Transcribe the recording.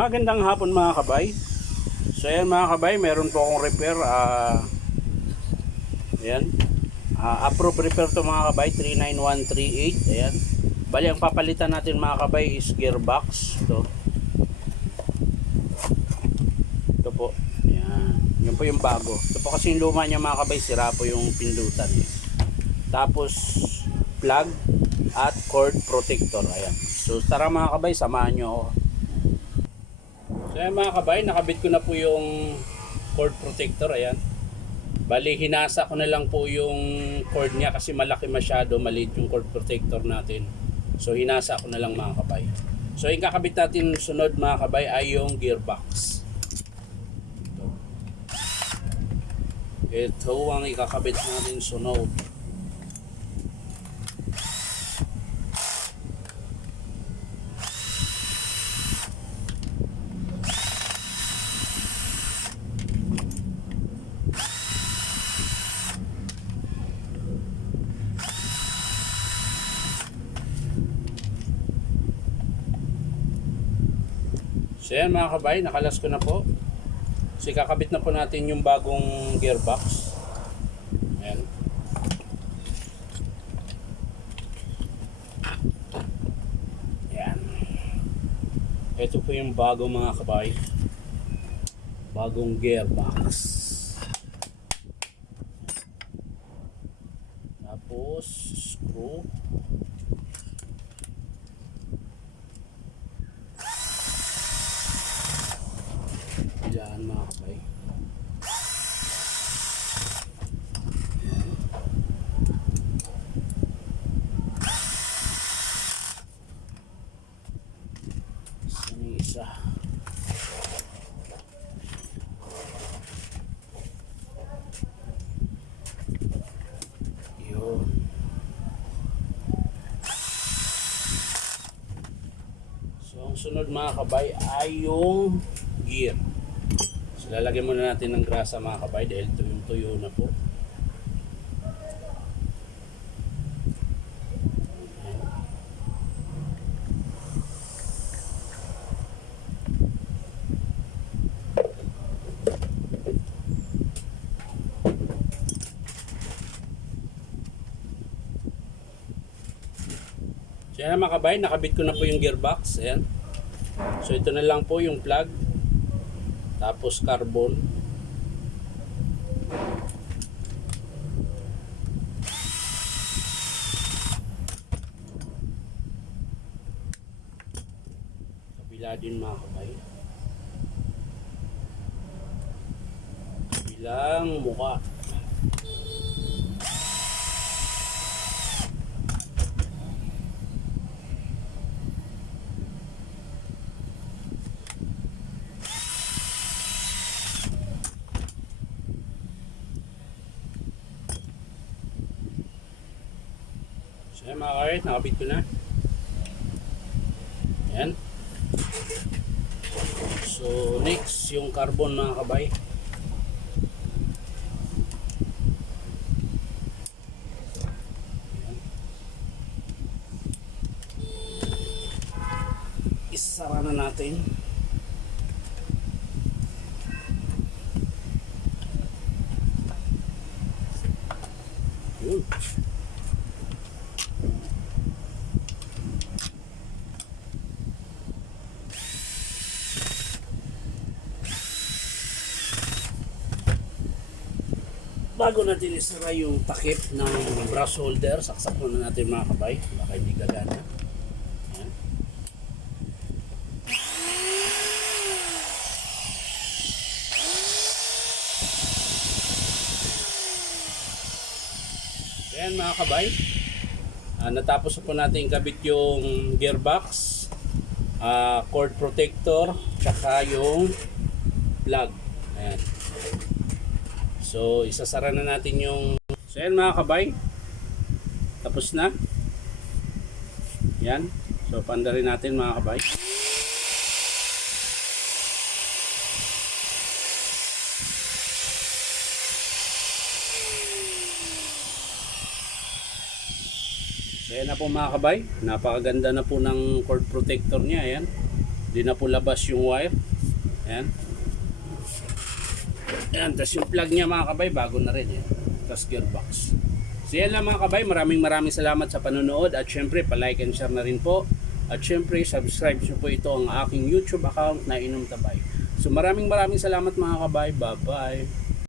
Magandang hapon mga kabay. So ayan mga kabay, meron po akong repair. Ayan. Approved repair to mga kabay, 39138. Ayan. Bali ang papalitan natin mga kabay is gearbox. Ito po. Ayan. Yan po yung bago. Ito po kasi yung luma niya mga kabay, sira po yung pindutan. Tapos plug at cord protector. Ayan. So tara mga kabay, samahan nyo ako. So ayan mga kabay, nakabit ko na po yung cord protector. Ayan. Bali hinasa ko na lang po yung cord niya kasi malaki masyado, maliit yung cord protector natin. So hinasa ko na lang mga kabay. So yung kakabit natin sunod mga kabay ay yung gearbox. Ito ang ikakabit natin sunod. So yan mga kabay, nakalas ko na po. So kakabit na po natin yung bagong gearbox. Ayan. Ayan. Ito po yung bagong mga kabay. Bagong gearbox. Tapos screw. Yan mga kabay. Saan yung isa? Yun. So ang sunod mga kabay ay yung gear. Lalagyan muna natin ng grasa mga kabay dahil tuyo na po. So yan mga kabay, nakabit ko na po yung gearbox. Ayan. So ito na lang po yung plug. Tapos carbon. Kabila din mga kabay. Kabilang mukha. So yan mga kabay, nakabit ko na. Ayan. So next yung carbon mga kabay. Ayan. Isara na natin. Yun. Bago natin isara yung takip ng brush holder, saksak muna natin mga kabay, baka hindi gagana. Ayan. Ayan mga kabay, natapos po natin kabit yung gearbox, cord protector, tsaka yung plug. Ayan. So, isasara na natin yung... So, yan mga kabay. Tapos na. Yan. So, panda rin natin mga kabay. So, yan na po mga kabay. Napakaganda na po ng cord protector niya. Ayan. Di na po labas yung wire. Ayan. Ayan, tapos yung plug niya mga kabay, bago na rin yan. Tapos gearbox. So yan lang mga kabay, maraming salamat sa panonood at syempre pa-like and share na rin po. At syempre subscribe nyo po ito ang aking YouTube account na Inom Tabay. So maraming salamat mga kabay. Bye bye.